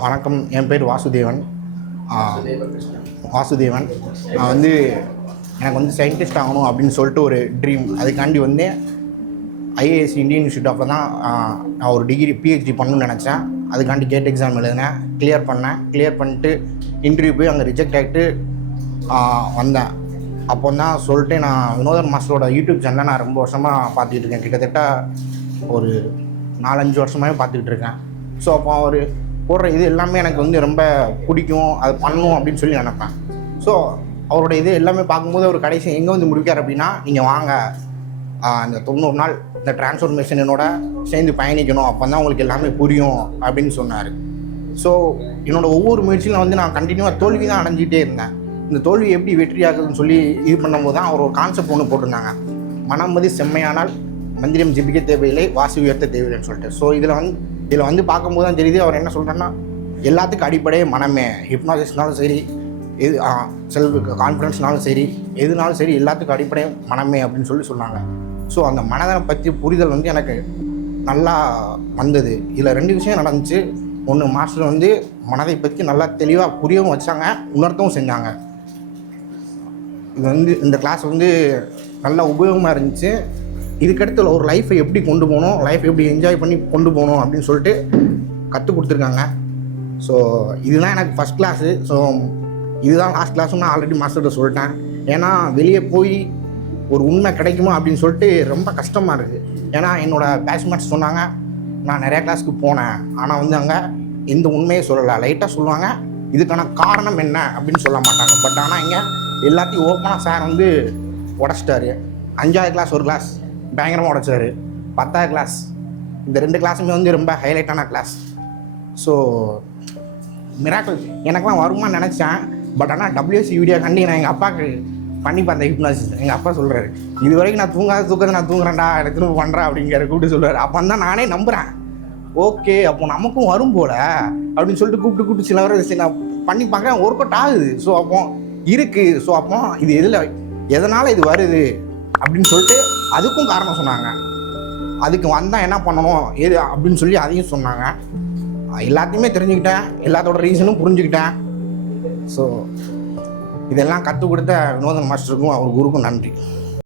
வணக்கம். என் பேர் வாசுதேவன். வாசுதேவன். நான் வந்து எனக்கு வந்து சயின்டிஸ்ட் ஆகணும் அப்படின்னு சொல்லிட்டு ஒரு ட்ரீம் அதுக்காண்டி வந்து ஐஏஎஸ் இந்தியன் இன்ஸ்டியூட் ஆஃப் தான் நான் ஒரு டிகிரி பிஹெச்டி பண்ணணும்னு நினச்சேன். அதுக்காண்டி கேட் எக்ஸாம் எழுதினேன். கிளியர் பண்ணேன். கிளியர் பண்ணிட்டு இன்டர்வியூ போய் அங்கே ரிஜெக்ட் ஆகிட்டு வந்தேன். அப்போ தான் சொல்லிட்டு நான் வினோதன் மாஸ்டரோட யூடியூப் சேனலை நான் ரொம்ப வருஷமாக பார்த்துக்கிட்டு இருக்கேன். கிட்டத்தட்ட ஒரு நாலஞ்சு வருஷமாகவே பார்த்துக்கிட்டு இருக்கேன். ஸோ அப்போ அவர் போடுற இது எல்லாமே எனக்கு வந்து ரொம்ப பிடிக்கும் அது பண்ணணும் அப்படின்னு சொல்லி நினைப்பேன். ஸோ அவரோட இது எல்லாமே பார்க்கும்போது அவர் கடைசி எங்கே வந்து முடிக்கார் அப்படின்னா நீங்கள் வாங்க. அந்த தொண்ணூறு நாள் இந்த டிரான்ஸ்ஃபர்மேஷன் என்னோட சேர்ந்து பயணிக்கணும். அப்போ தான் உங்களுக்கு எல்லாமே புரியும் அப்படின்னு சொன்னார். ஸோ என்னோட ஒவ்வொரு முயற்சியிலும் வந்து நான் கண்டினியூவாக தோல்வி தான் அடைஞ்சிட்டே இருந்தேன். இந்த தோல்வி எப்படி வெற்றியாகுதுன்னு சொல்லி இது பண்ணும்போது தான் அவர் ஒரு கான்செப்ட் ஒன்று போட்டிருந்தாங்க. மனமதி செம்மையானால் மந்திரம் ஜிபிக்க தேவையில்லை வாசி உயர்த்த தேவையில்லைன்னு சொல்லிட்டு. ஸோ இதில் வந்து இதில் வந்து பார்க்கும்போது தான் தெரியுது அவர் என்ன சொல்கிறேன்னா எல்லாத்துக்கும் அடிப்படையே மனமே. ஹிப்னாசிஸ்னாலும் சரி எது செல்ஃப் கான்ஃபிடன்ஸ்னாலும் சரி எதுனாலும் சரி எல்லாத்துக்கும் அடிப்படையே மனமே அப்படின்னு சொல்லி சொன்னாங்க. ஸோ அந்த மனதனை பற்றி புரிதல் வந்து எனக்கு நல்லா வந்தது. இதில் ரெண்டு விஷயம் நடந்துச்சு. ஒன்று மாஸ்டர் வந்து மனதை பற்றி நல்லா தெளிவாக புரியவும் வச்சாங்க உணர்த்தவும் செஞ்சாங்க. இது வந்து இந்த கிளாஸ் வந்து நல்லா உபயோகமாக இருந்துச்சு. இதுக்கடுத்து ஒரு லைஃப்பை எப்படி கொண்டு போகணும்? லைஃப் எப்படி என்ஜாய் பண்ணி கொண்டு போகணும் அப்படின்னு சொல்லிட்டு கற்றுக் கொடுத்துருக்காங்க. ஸோ இதுதான் எனக்கு ஃபஸ்ட் கிளாஸு ஸோ இதுதான் லாஸ்ட் கிளாஸும் நான் ஆல்ரெடி மாஸ்டர்கிட்ட சொல்லிட்டேன். ஏன்னா வெளியே போய் ஒரு உண்மை கிடைக்குமா அப்படின்னு சொல்லிட்டு ரொம்ப கஷ்டமாக இருக்குது ஏன்னா என்னோட பேட்ச்மேட்ஸ் சொன்னாங்க நான் நிறையா கிளாஸ்க்கு போனேன். ஆனால் வந்து அங்கே எந்த உண்மையை சொல்லலை. லைட்டாக சொல்லுவாங்க இதுக்கான காரணம் என்ன? அப்படின்னு சொல்ல மாட்டாங்க. பட் ஆனால் இங்கே எல்லாத்தையும் ஓப்பனாக சார் வந்து உடச்சிட்டாரு. அஞ்சாவது கிளாஸ் ஒரு கிளாஸ் பயங்கரமாக உடைச்சாரு. பத்தாவது கிளாஸ் இந்த ரெண்டு கிளாஸுமே வந்து ரொம்ப ஹைலைட்டான கிளாஸ் ஸோ மிராக்கிள் எனக்குலாம் வருமான்னு நினச்சேன். பட் ஆனால் டபிள்யூஎஸ்சி வீடியோ கண்டி நான் எங்கள் அப்பாவுக்கு பண்ணி பார்த்தேன் ஹிப்னாசிஸ் எங்கள் அப்பா சொல்கிறாரு இது வரைக்கும் நான் தூங்காத தூக்கத்தை நான் தூங்குறேன்டா எனக்கு திரும்ப பண்ணுறேன் அப்படிங்கிற கூப்பிட்டு சொல்கிறார் அப்போ தான் நானே நம்புகிறேன் ஓகே அப்போ நமக்கும் வரும் போல அப்படின்னு சொல்லிட்டு கூப்பிட்டு கூப்பிட்டு சில வர நான் பண்ணி பார்க்குறேன். ஒர்க் அவுட் ஆகுது. ஸோ அப்போ இருக்குது ஸோ அப்போ இது எதில் எதனால் இது வருது? அப்படின்னு சொல்லிட்டு அதுக்கும் காரணம் சொன்னாங்க. அதுக்கு வந்தால் என்ன பண்ணணும்? எது அப்படின்னு சொல்லி அதையும் சொன்னாங்க. எல்லாத்தையுமே தெரிஞ்சுக்கிட்டேன். எல்லாத்தோட ரீசனும் புரிஞ்சுக்கிட்டேன். ஸோ இதெல்லாம் கற்றுக் கொடுத்த வினோதன் மாஸ்டருக்கும் அவர் குருக்கும் நன்றி.